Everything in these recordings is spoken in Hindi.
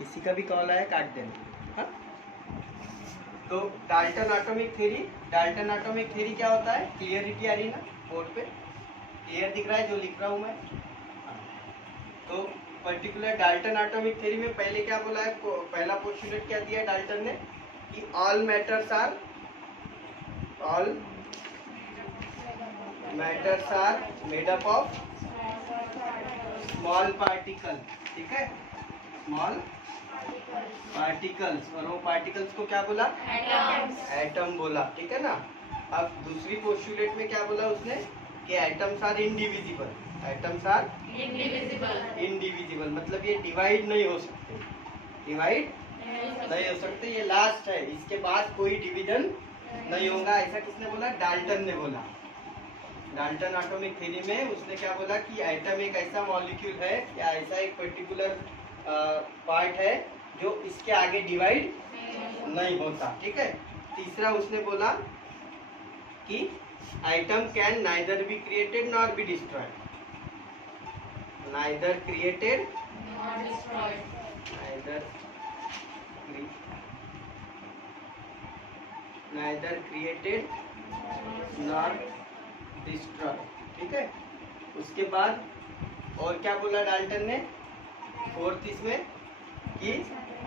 किसी का भी कॉल आया काट देना। हाँ, तो डाल्टन एटॉमिक थ्योरी क्या होता है? क्लियरिटी आ रही ना बोर्ड पे? क्लियर दिख रहा है जो लिख रहा हूँ मैं? तो पर्टिकुलर डाल्टन एटॉमिक थ्योरी में पहले क्या बोला है, पहला पोस्टुलेट क्या दिया है डाल्टन ने कि all matters are made up of small particle. ठीक है, स्मॉल पार्टिकल्स, और वो पार्टिकल्स को क्या बोला? एटम बोला। ठीक है ना। अब दूसरी पोस्टुलेट में क्या बोला उसने कि एटम्स आर इंडिविजिबल। मतलब ये डिवाइड नहीं हो सकते, ये लास्ट है, इसके बाद कोई डिवीजन नहीं होगा। ऐसा किसने बोला? डाल्टन ने बोला। डाल्टन एटॉमिक थ्योरी में उसने क्या बोला कि एटम एक ऐसा मॉलिक्यूल है या ऐसा एक पर्टिकुलर पार्ट है जो इसके आगे डिवाइड नहीं होता। ठीक है। तीसरा उसने बोला कि atom can neither be created nor be destroyed. Neither created nor destroy. ठीक है। उसके बाद और क्या बोला डाल्टन ने फोर्थ इसमें कि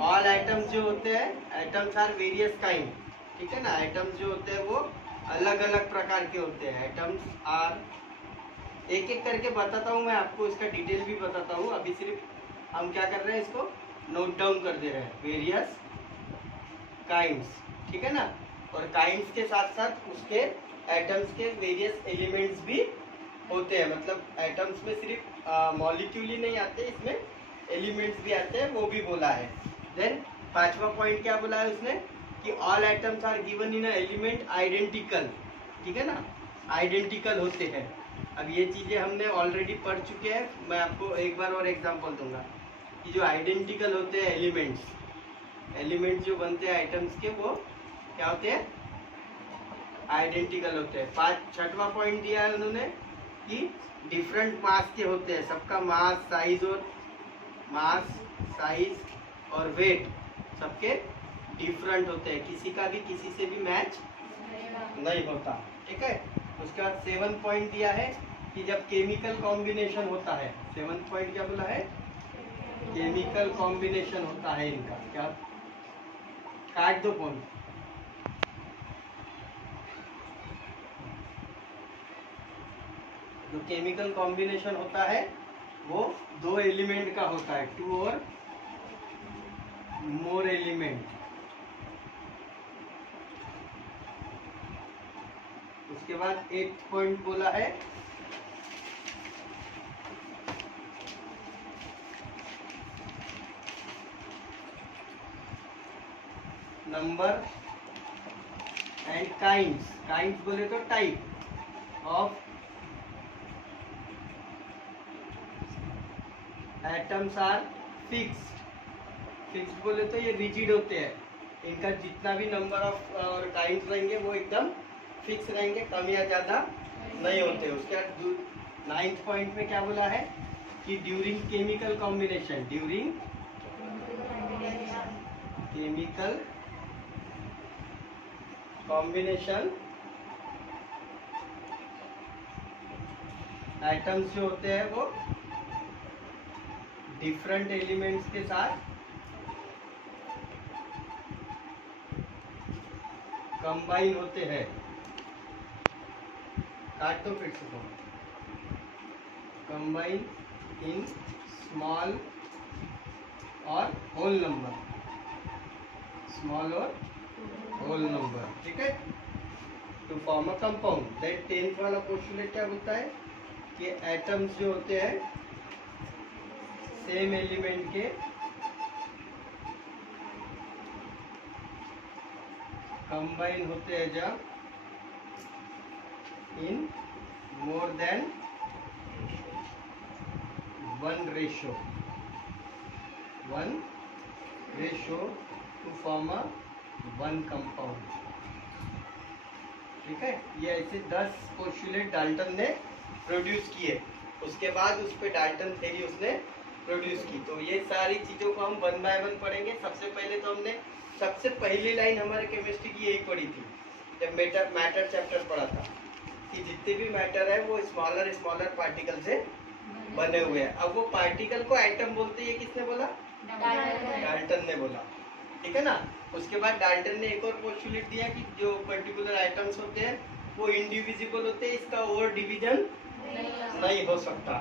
ऑल एटम्स जो होते हैं, एटम्स आर वेरियस काइंड। ठीक है ना। एटम्स जो होते हैं वो अलग अलग प्रकार के होते हैं। एटम्स आर, एक एक करके बताता हूँ मैं आपको, इसका डिटेल भी बताता हूँ। अभी सिर्फ हम क्या कर रहे हैं, इसको नोट डाउन कर दे रहे हैं। Various kinds. ठीक है ना। और काइंड्स के साथ साथ उसके एटम्स के वेरियस एलिमेंट्स भी होते हैं। मतलब एटम्स में सिर्फ मॉलिक्यूल ही नहीं आते, इसमें एलिमेंट्स भी आते हैं, वो भी बोला है। देन पांचवा पॉइंट क्या बोला है उसने कि all atoms are given in element identical. ठीक है ना, आइडेंटिकल होते हैं। अब ये चीजें हमने ऑलरेडी पढ़ चुके हैं, मैं आपको एक बार और एग्जांपल दूंगा कि जो आइडेंटिकल होते हैं एलिमेंट्स जो बनते हैं आइटम्स के, वो क्या होते हैं? आइडेंटिकल होते हैं। छठवां पॉइंट दिया है उन्होंने कि डिफरेंट मास के होते हैं। सबका मास साइज और वेट सबके डिफरेंट होते हैं, किसी का भी किसी से भी मैच नहीं होता। ठीक है। उसके बाद 7 पॉइंट दिया है कि जब केमिकल कॉम्बिनेशन होता है, 7 पॉइंट क्या बोला है? केमिकल कॉम्बिनेशन होता है इनका। क्या काट दो फोन। जो केमिकल कॉम्बिनेशन होता है वो 2 एलिमेंट का होता है, 2 और मोर एलिमेंट। उसके बाद 8 पॉइंट बोला है नंबर एंड काइंड्स बोले तो type of atoms are fixed बोले तो ये रिजिड होते हैं। इनका जितना भी नंबर ऑफ और काइंड्स रहेंगे वो एकदम फिक्स रहेंगे, कम या ज्यादा नहीं होते। उसके बाद 9th पॉइंट में क्या बोला है कि ड्यूरिंग केमिकल कॉम्बिनेशन एटम्स जो होते हैं वो डिफरेंट एलिमेंट्स के साथ कंबाइन होते हैं। काट दो फिर से। कंबाइन इन स्मॉल और होल नंबर। ठीक है, to form a compound. That 10th वाला पोस्टुलेट क्या बोलता है कि एटम्स जो होते हैं सेम एलिमेंट के कंबाइन होते हैं जब in more than 1 ratio to form a 1 compound. ठीक है, ये ऐसे 10 पोस्टुलेट डाल्टन ने प्रोड्यूस किए। उसके बाद उस पे डाल्टन थ्योरी उसने प्रोड्यूस की। तो ये सारी चीज़ों को हम वन बाय वन पढ़ेंगे। सबसे पहले तो हमने सबसे पहली लाइन हमारे केमिस्ट्री की यही पढ़ी थी जब मैटर चैप्टर पढ़ा था कि जितने भी मैटर है वो स्मॉलर स्मॉलर पार्टिकल से बने हुए हैं। अब वो पार्टिकल को एटम बोलते हैं, किसने बोला? डाल्टन ने बोला, ठीक है ना। उसके बाद डाल्टन ने एक और पोस्टुलेट दिया कि जो पर्टिकुलर आइटम्स होते हैं वो इंडिविजिबल होते हैं, इसका ओवर डिवीजन नहीं हो सकता।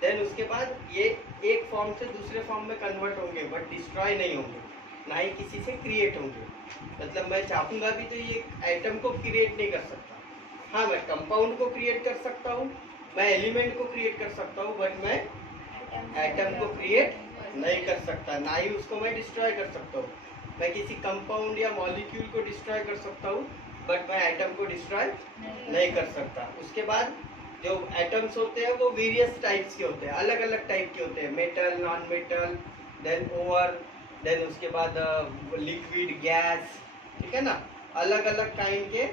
देन उसके बाद ये एक फॉर्म से दूसरे फॉर्म में कन्वर्ट होंगे बट डिस्ट्रॉय नहीं होंगे, ना ही किसी से क्रिएट होंगे। मतलब मैं चाहूंगा भी तो ये आइटम को क्रिएट नहीं कर सकता। हाँ, मैं कंपाउंड को क्रिएट कर सकता हूँ, मैं एलिमेंट को क्रिएट कर सकता हूँ, बट मैं एटम को क्रिएट नहीं कर सकता, ना ही उसको मैं डिस्ट्रॉय कर सकता हूँ। मैं किसी कंपाउंड या मॉलिक्यूल को डिस्ट्रॉय कर सकता हूँ बट मैं एटम को डिस्ट्रॉय नहीं कर सकता। उसके बाद जो एटम्स होते हैं वो वेरियस टाइप्स के होते हैं, अलग अलग टाइप के होते हैं, metal, non metal, then over, then उसके बाद लिक्विड, गैस, ठीक है ना। अलग अलग काइंड के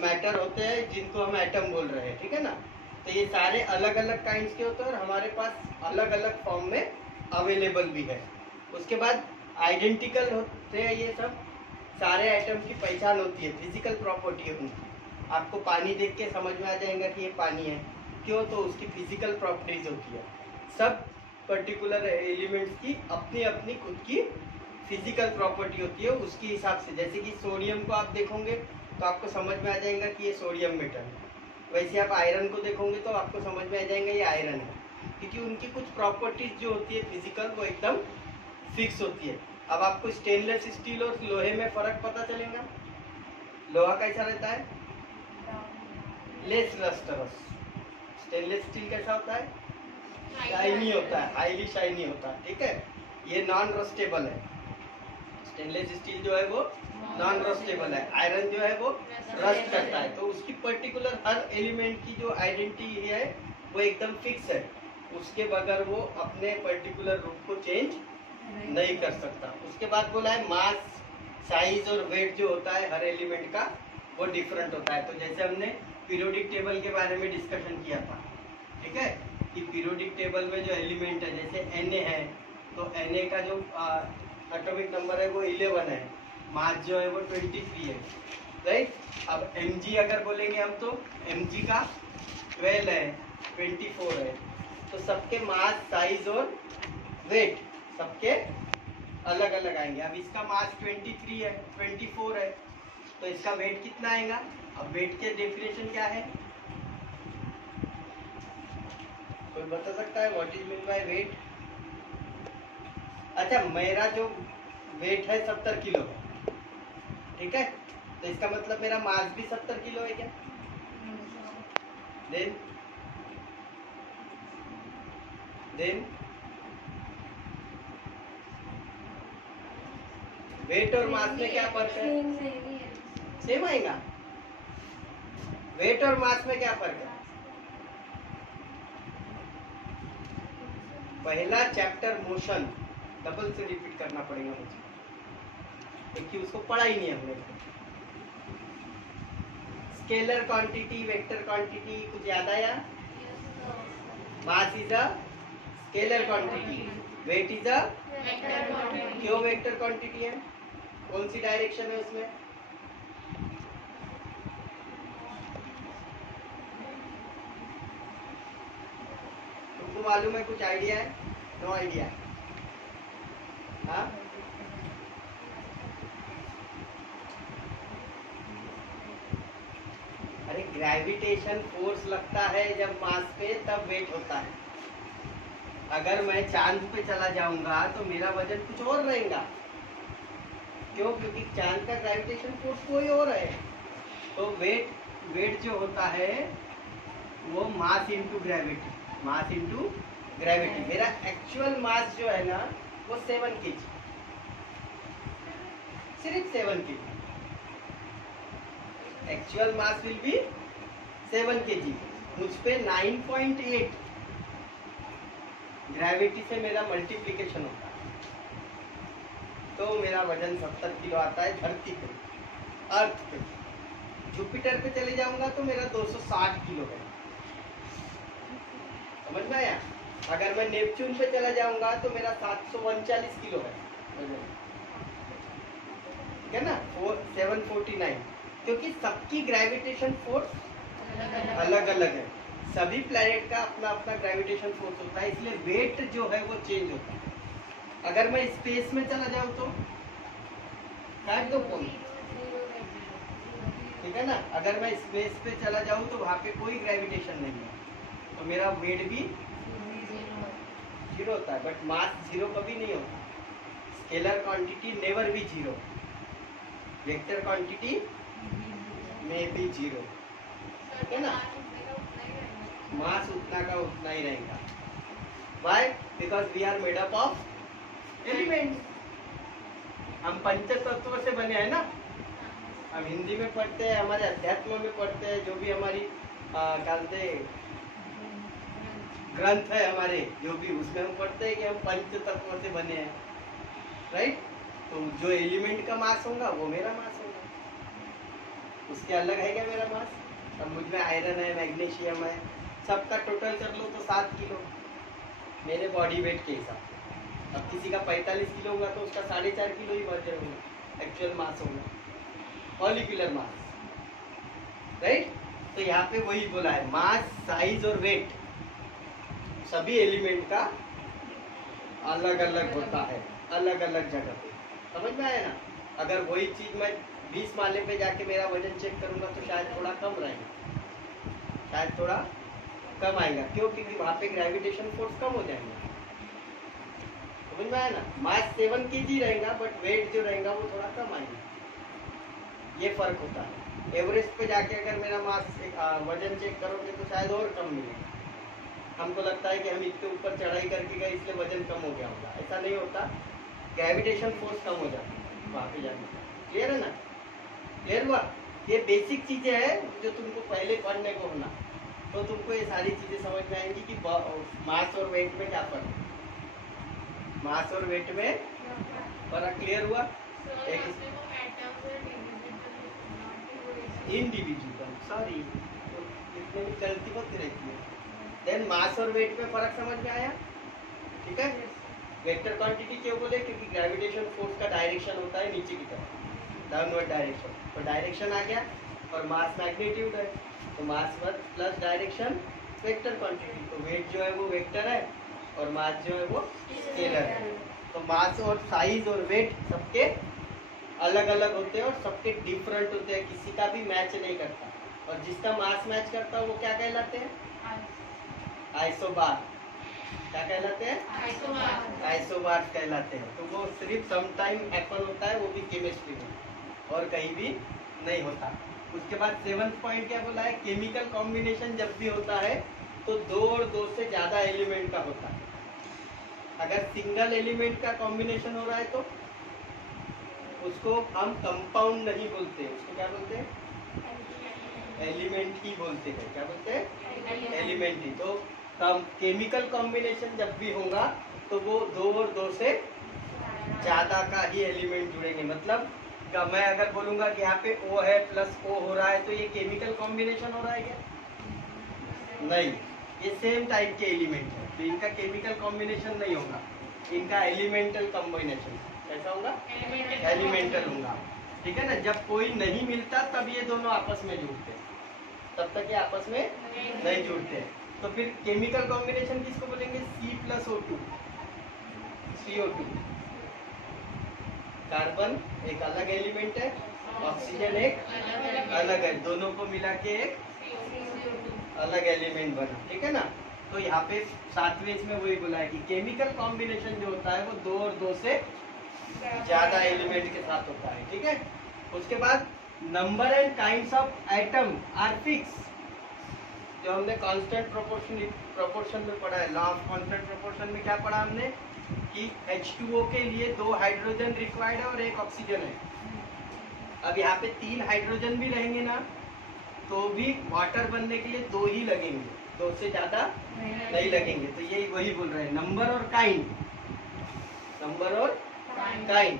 मैटर होते हैं जिनको हम एटम बोल रहे हैं, ठीक है ना। तो ये सारे अलग अलग काइंड्स के होते हैं और हमारे पास अलग अलग फॉर्म में अवेलेबल भी है। उसके बाद आइडेंटिकल होते हैं ये सब सारे आइटम की पहचान होती है, फिजिकल प्रॉपर्टी है उनकी। आपको पानी देख के समझ में आ जाएगा कि ये पानी है, क्यों? तो उसकी फिजिकल प्रॉपर्टीज होती है। सब पर्टिकुलर एलिमेंट्स की अपनी अपनी खुद की फिजिकल प्रॉपर्टी होती है उसके हिसाब से। जैसे कि सोडियम को आप देखोगे तो आपको समझ में आ जाएगा कि ये सोडियम मेटल है, वैसे आप आयरन को देखोगे तो आपको समझ में आ जाएगा ये आयरन है, क्योंकि उनकी कुछ प्रॉपर्टीज जो होती है फिजिकल वो एकदम फिक्स होती है। अब आपको स्टेनलेस स्टील और लोहे में फर्क पता चलेगा। लोहा कैसा रहता है? Less lustrous. स्टेनलेस स्टील कैसा होता है? शाइनी होता है, हाईली शाइनी होता है, ठीक है। ये नॉन रस्टेबल है, स्टेनलेस स्टील जो है वो नॉन रस्टेबल है, आयरन जो है वो रस्ट करता है। तो उसकी पर्टिकुलर हर एलिमेंट की जो आइडेंटिटी है वो एकदम फिक्स है, उसके बगैर वो अपने पर्टिकुलर रूप को चेंज नहीं कर सकता। उसके बाद बोला है मास, साइज और वेट जो होता है हर एलिमेंट का वो डिफरेंट होता है। तो जैसे हमने पीरियोडिक टेबल के बारे में डिस्कशन किया था, ठीक है, कि पीरियोडिक टेबल में जो एलिमेंट है जैसे Na है तो Na का जो एटॉमिक नंबर है वो 11 है, मास जो है वो 23 है, राइट। अब Mg अगर बोलेंगे हम तो Mg का 12 है, 24 है। तो सबके मास, साइज और वेट सबके अलग अलग आएंगे। अब इसका मास 23 है, 24 है, तो इसका वेट कितना आएगा? अब वेट के डेफिनेशन क्या है? कोई बता सकता है what is mean by weight? अच्छा, मेरा जो वेट है 70 किलो है, ठीक है, तो इसका मतलब मेरा मास भी 70 किलो है क्या? देन वेट और मास में क्या फर्क है? सेम आएगा। वेट और मास में क्या फर्क है? पहला चैप्टर मोशन डबल से रिपीट करना पड़ेगा मुझे, क्योंकि उसको पढ़ा ही नहीं हमने। स्केलर क्वांटिटी, वेक्टर क्वांटिटी, कुछ याद आया? Mass is a scalar quantity, weight is a vector quantity. क्यों वेक्टर क्वांटिटी है? कौन सी डायरेक्शन है उसमें? तुमको मालूम है? कुछ आइडिया है? No idea? हाँ, अरे ग्रेविटेशन फोर्स लगता है जब मास पे, तब वेट होता है। अगर मैं चांद पे चला जाऊंगा तो मेरा वजन कुछ और रहेगा, क्यों? क्योंकि चांद का ग्रेविटेशन फोर्स कोई और है। तो वेट जो होता है वो mass into gravity, mass into gravity. मेरा एक्चुअल मास जो है ना वो 7 kg, सिर्फ 7 kg। Actual mass will be 7 kg। मुझ पे 9.8 ग्रेविटी से मेरा मल्टीप्लिकेशन होता है, तो मेरा वजन 70 किलो आता है धरती पे, अर्थ पे। जुपिटर पे चले जाऊंगा तो मेरा 260 किलो है। समझ में आया? अगर मैं नेपच्यून पे चला जाऊंगा तो मेरा 739 किलो है, ठीक है ना, 749, क्योंकि सबकी ग्रेविटेशन फोर्स अलग अलग है। सभी प्लैनेट का अपना अपना ग्रेविटेशन फोर्स होता है, इसलिए वेट जो है वो चेंज होता है। अगर मैं स्पेस में चला जाऊं तो काट दो फोन, ठीक है ना। अगर मैं स्पेस पे चला जाऊं तो वहां पे कोई ग्रेविटेशन नहीं है, तो मेरा वेट भी जीरो होता है, बट मास जीरो कभी नहीं होता। Scalar quantity never be zero, vector quantity में बी जीरो, ठीक है ना। मास उतना का उतना ही रहेगा। Why? Because we are made up of element. हम पंच तत्वों से बने हैं ना। हम हिंदी में पढ़ते हैं, हमारे अध्यात्म में पढ़ते हैं, जो भी हमारी कहते ग्रंथ है हमारे, जो भी उसमें हम पढ़ते हैं कि हम पंच तत्वों से बने हैं, राइट। तो जो एलिमेंट का मास होगा वो मेरा मास होगा, उसके अलग है क्या मेरा मास। अब मुझ में आयरन है, मैग्नीशियम है, सबका टोटल कर लो तो 7 किलो मेरे बॉडी वेट के हिसाब से। अब किसी का 45 किलो होगा तो उसका 4.5 किलो ही वजन होगा, एक्चुअल मास होगा, मॉलिक्यूलर मास, राइट। तो यहाँ पे वही बोला है, मास, साइज और वेट सभी एलिमेंट का अलग अलग होता है, अलग अलग जगह पे। समझ में आया ना। अगर वही चीज मैं 20 माले पे जाके मेरा वजन चेक करूंगा तो शायद थोड़ा कम रहेगा, शायद थोड़ा कम आएगा। क्यों? क्योंकि वहां पे ग्रेविटेशन फोर्स कम हो जाएगा। समझ में आया ना। मास 7 kg रहेगा, बट वेट जो रहेगा वो थोड़ा कम आएगा, ये फर्क होता है। एवरेस्ट पे जाके अगर मेरा मास वजन चेक करोगे तो शायद और कम मिलेगा। हमको लगता है कि हम इतने ऊपर चढ़ाई करके गए इसलिए वजन कम हो गया होगा, ऐसा नहीं होता। ग्रेविटेशन फोर्स कम हो जाता है वहाँ पे जाके। क्लियर है ना। क्लियर हुआ। ये बेसिक चीजें हैं जो तुमको पहले पढ़ने को होना, तो तुमको ये सारी चीजें समझ में आएंगी कि मास और वेट में क्या फर्क है। मास और वेट में फर्क क्लियर हुआ। इंडिविजुअल, सॉरी, इसमें भी गलती होती रहती है। देन मास और वेट में फर्क समझ में आया, ठीक है। वेक्टर क्वांटिटी क्यों बोले? क्योंकि ग्रेविटेशन फोर्स का डायरेक्शन होता है नीचे की तरफ, डाउनवर्ड डायरेक्शन, तो डायरेक्शन आ गया। और मास मैग्नीट्यूड है, तो mass plus direction vector quantity, तो वेट जो है वो वेक्टर है और मास जो है वो स्केलर है। तो मास और साइज और वेट सबके अलग अलग होते हैं और सबके डिफरेंट होते हैं, किसी का भी मैच नहीं करता। और जिसका मास मैच करता है वो क्या कहलाते हैं? आइसोबार। क्या कहलाते हैं? आइसोबार कहलाते हैं। तो वो सिर्फ सम टाइम हैपन होता है, वो भी केमिस्ट्री में, और कहीं भी नहीं होता। उसके बाद 7th पॉइंट क्या बोला है? केमिकल कॉम्बिनेशन जब भी होता है तो 2 और 2 से ज्यादा एलिमेंट का होता है। अगर सिंगल एलिमेंट का कॉम्बिनेशन हो रहा है तो उसको हम कंपाउंड नहीं बोलते, उसको क्या बोलते हैं? एलिमेंट ही बोलते हैं। क्या बोलते हैं? एलिमेंट ही। तो केमिकल कॉम्बिनेशन जब भी होगा तो वो 2 और 2 से ज्यादा का ही एलिमेंट जुड़ेंगे। मतलब मैं अगर बोलूंगा कि यहाँ पे O है प्लस O हो रहा है तो ये केमिकल कॉम्बिनेशन हो रहा है क्या? नहीं, ये सेम टाइप के एलिमेंट है, तो इनका केमिकल कॉम्बिनेशन नहीं होगा, इनका एलिमेंटल कॉम्बिनेशन। कैसा होगा? एलिमेंटल होगा, ठीक है ना। जब कोई नहीं मिलता तब ये दोनों आपस में जुड़ते हैं, तब तक ये आपस में नहीं जुड़ते। तो फिर केमिकल कॉम्बिनेशन किसको बोलेंगे? C+O2, CO2। कार्बन एक अलग एलिमेंट है, ऑक्सीजन एक अलग है, दोनों को मिला के एक अलग एलिमेंट बना, ठीक है ना। तो यहाँ पे 7वें इसमें वही बोला है कि केमिकल कॉम्बिनेशन जो होता है वो 2 और 2 से ज्यादा एलिमेंट के साथ होता है, ठीक है। उसके बाद number and kinds of atom are fix, जो हमने कांस्टेंट प्रोपोर्शन में पढ़ा है। लॉ ऑफ कांस्टेंट प्रोपोर्शन में क्या पढ़ा हमने कि H2O के लिए 2 हाइड्रोजन रिक्वायर्ड है और 1 ऑक्सीजन है। अब यहाँ पे 3 हाइड्रोजन भी रहेंगे ना तो भी वाटर बनने के लिए 2 ही लगेंगे, 2 से ज्यादा नहीं लगेंगे। तो ये वही बोल रहे हैं, नंबर और काइंड, नंबर और काइंड,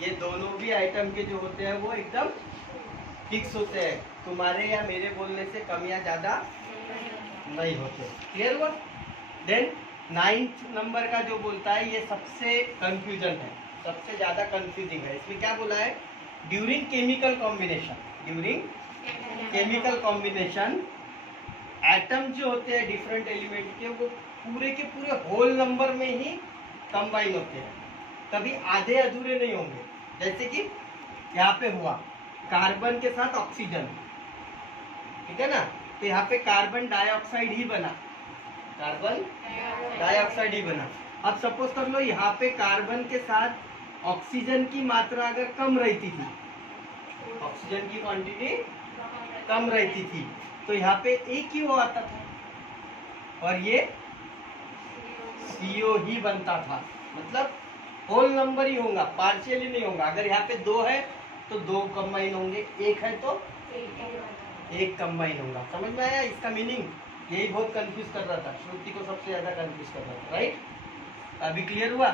ये दोनों भी आइटम के जो होते हैं वो एकदम फिक्स होते हैं, तुम्हारे या मेरे बोलने से कम या ज्यादा नहीं होते। क्लियर हुआ। देन 9th नंबर का जो बोलता है ये सबसे कंफ्यूजन है, सबसे ज्यादा कंफ्यूजिंग है। इसमें क्या बोला है, during chemical combination, during chemical combination atom जो होते हैं डिफरेंट एलिमेंट के वो पूरे के पूरे होल नंबर में ही कंबाइन होते हैं, कभी आधे अधूरे नहीं होंगे। जैसे कि यहाँ पे हुआ कार्बन के साथ ऑक्सीजन, ठीक है ना, तो यहाँ पे कार्बन डाइऑक्साइड ही बना, कार्बन डाइऑक्साइड ही बना। अब सपोज कर लो यहाँ पे कार्बन के साथ ऑक्सीजन की मात्रा अगर कम रहती थी, ऑक्सीजन की क्वांटिटी कम रहती थी, तो यहाँ पे एक ही वो आता था और ये CO ही बनता था। मतलब होल नंबर ही होगा, पार्शियली नहीं होगा। अगर यहाँ पे 2 है तो 2 कंबाइन होंगे, 1 है तो 1 कंबाइन होगा। समझ में आया इसका मीनिंग? यही बहुत कंफ्यूज कर रहा था, श्रुति को सबसे ज्यादा कंफ्यूज कर रहा था, राइट? अभी क्लियर हुआ?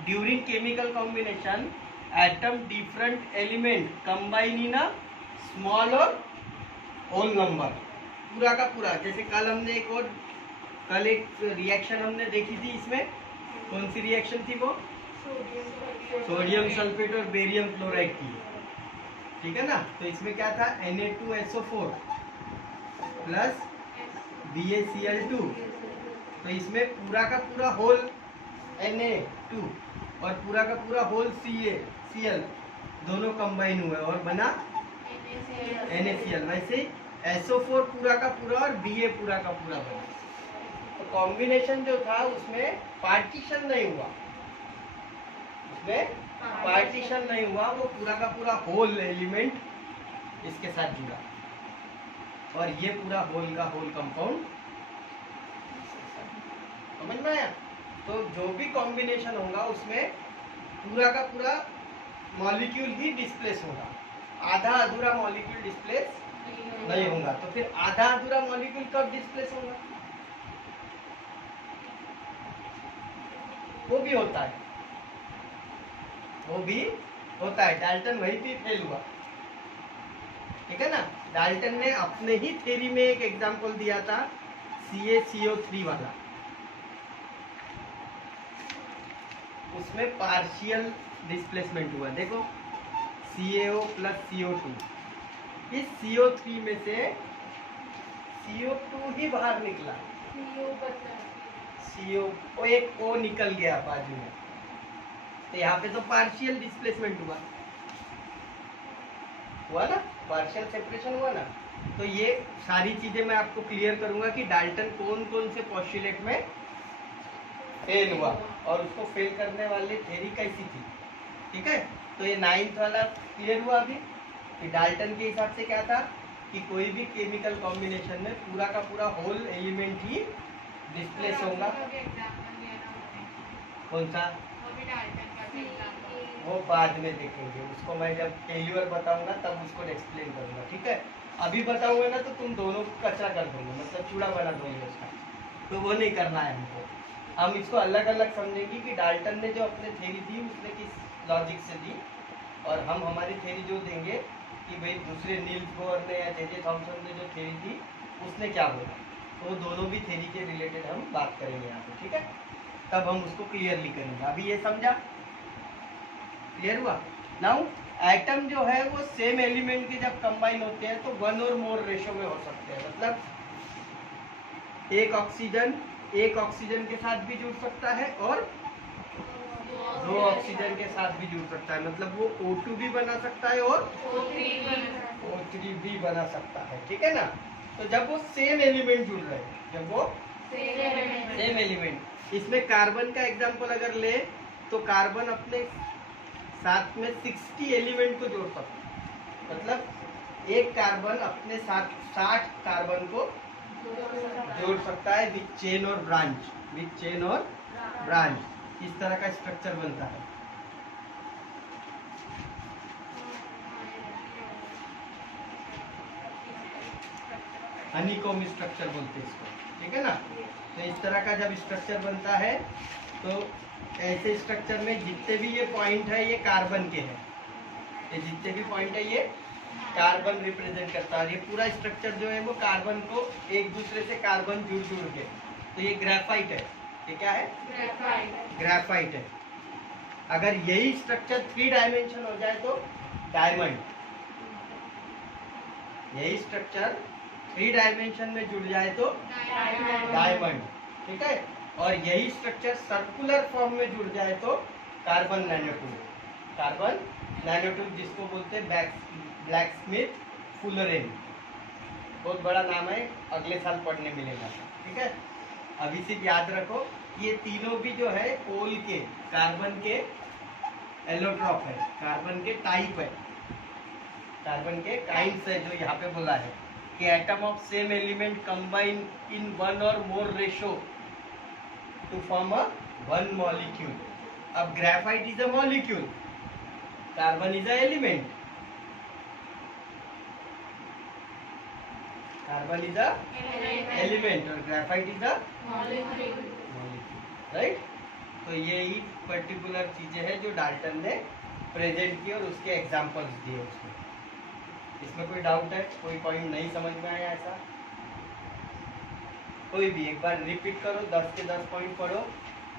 During chemical combination atom different element combine in a small और होल नंबर, पूरा का पूरा। जैसे कल हमने कल एक रिएक्शन हमने देखी थी, इसमें कौन सी रिएक्शन थी वो? सोडियम सल्फेट और बेरियम क्लोराइड की, ठीक है ना। तो इसमें क्या था, Na2SO4 प्लस BaCl2, तो इसमें पूरा का पूरा होल Na2 और पूरा का पूरा होल Cl दोनों कंबाइन हुए और बना NaCl। वैसे SO4 पूरा का पूरा और Ba पूरा का पूरा बना। तो कॉम्बिनेशन जो था उसमें पार्टीशन नहीं हुआ, उसमें पार्टीशन नहीं हुआ, वो पूरा का पूरा होल एलिमेंट इसके साथ जुड़ा और ये पूरा होल का होल कंपाउंड। समझ में आया? तो जो भी कॉम्बिनेशन होगा उसमें पूरा का पूरा मॉलिक्यूल ही डिस्प्लेस होगा, आधा अधूरा मॉलिक्यूल डिस्प्लेस नहीं होगा। तो फिर आधा अधूरा मॉलिक्यूल कब डिस्प्लेस होगा? वो भी होता है, वो भी होता है। डाल्टन वहीं पे फेल हुआ, ठीक है ना। डाल्टन ने अपने ही थ्योरी में एक एग्जांपल दिया था CaCO3 वाला, उसमें पार्शियल डिस्प्लेसमेंट हुआ। देखो CaO प्लस CO2, इस CO3 में से CO2 ही बाहर निकला, CO एक O निकल गया बाजू में, तो यहाँ पे तो पार्शियल डिस्प्लेसमेंट हुआ ना, पार्शियल सेपरेशन हुआ ना। तो ये सारी चीजें मैं आपको क्लियर करूंगा कि डाल्टन कौन कौन से पोस्टुलेट में फेल हुआ और उसको फेल करने वाली थ्योरी कैसी थी, ठीक है। तो ये 9th वाला क्लियर हुआ अभी कि डाल्टन के हिसाब से क्या था कि कोई भी केमिकल कॉम्बिनेशन में पूरा का पूरा होल एलिमेंट ही डिस्प्लेस होगा। कौन सा? वो बाद में देखेंगे, उसको मैं जब फेल्यूर बताऊंगा तब उसको एक्सप्लेन करूंगा, ठीक है। अभी बताऊंगा ना तो तुम दोनों को कचरा कर दोगे, मतलब चूड़ा बना दोगे उसका, तो वो नहीं करना है हमको। हम इसको अलग अलग समझेंगे कि डाल्टन ने जो अपने थ्योरी दी उसने किस लॉजिक से दी, और हम हमारी थ्योरी जो देंगे कि भाई दूसरे नील्स बोर ने या जे थॉमसन ने जो थ्योरी दी उसने क्या बोला, तो वो दोनों भी थ्योरी के रिलेटेड हम बात करेंगे यहाँ पे, ठीक है। तब हम उसको क्लियरली करेंगे। अभी ये समझा? क्लियर हुआ? नाउ एटम जो है वो सेम एलिमेंट के जब कंबाइन होते हैं तो 1 और मोर रेशो में हो सकते हैं। मतलब एक ऑक्सीजन के साथ भी जुड़ सकता है और 2 ऑक्सीजन के साथ भी जुड़ सकता है। मतलब वो O2 भी बना सकता है और O3 भी बना सकता है, ठीक है ना। तो जब वो सेम एलिमेंट जुड़ रहे हैं, जब वो सेम एलिमेंट, इसमें कार्बन का एग्जांपल अगर ले तो कार्बन अपने साथ में 60 एलिमेंट को जोड़ सकता है। मतलब एक कार्बन अपने साथ 60 कार्बन को जोड़ सकता है विथ चेन और ब्रांच। इस तरह का स्ट्रक्चर बनता है। हनीकॉम्ब स्ट्रक्चर बोलते हैं इसको, ठीक है ना। तो इस तरह का जब स्ट्रक्चर बनता है तो ऐसे स्ट्रक्चर में जितने भी ये पॉइंट है ये कार्बन के हैं, ये जितने भी पॉइंट है ये कार्बन रिप्रेजेंट करता है। ये पूरा स्ट्रक्चर जो है वो कार्बन को एक दूसरे से कार्बन जुड़ के, तो ये ग्रेफाइट है, ये क्या है? ग्रेफाइट। ग्रेफाइट है। अगर यही स्ट्रक्चर 3 डायमेंशन हो जाए तो डायमंड। यही स्ट्रक्चर 3 डायमेंशन में जुड़ जाए तो डायमंड। ठीक है। और यही स्ट्रक्चर सर्कुलर फॉर्म में जुड़ जाए तो कार्बन नैनोट्यूब। कार्बन नैनोट्यूब जिसको बोलते हैं ब्लैक स्मिथ फुलरेन। बहुत बड़ा नाम है, अगले साल पढ़ने मिलेगा। ठीक है। अभी सिर्फ याद रखो ये तीनों भी जो है पोल के कार्बन के एलोट्रॉप है, कार्बन के टाइप है, कार्बन के काइंड्स है। जो यहाँ पे बोला है कि atom of same element combine in one or more ratio to form a one molecule. अब graphite is a molecule, carbon is a element. Carbon is a element और graphite is a molecule. Right. तो यही पर्टिकुलर चीजें हैं जो डाल्टन ने प्रेजेंट की और उसके एग्जांपल्स दिए उसमें। इसमें कोई डाउट है? कोई पॉइंट नहीं समझ में आया ऐसा? कोई भी एक बार रिपीट करो, 10 के 10 पॉइंट पढ़ो।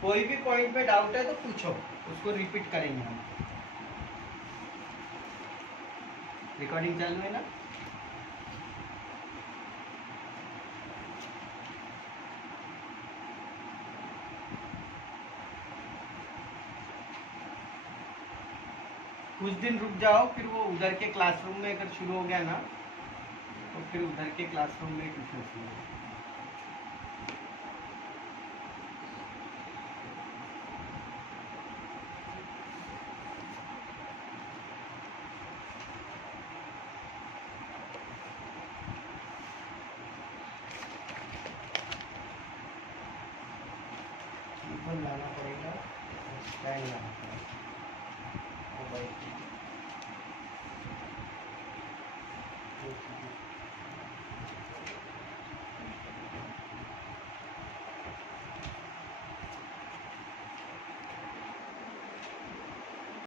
कोई भी पॉइंट में डाउट है तो पूछो, उसको रिपीट करेंगे हम। रिकॉर्डिंग चालू है ना? कुछ दिन रुक जाओ, फिर वो उधर के क्लासरूम में अगर शुरू हो गया ना तो फिर उधर के क्लासरूम में ट्यूशन शुरू हो। टेलीफोन लाना पड़ेगा, स्टैंड लाना पड़ेगा मोबाइल।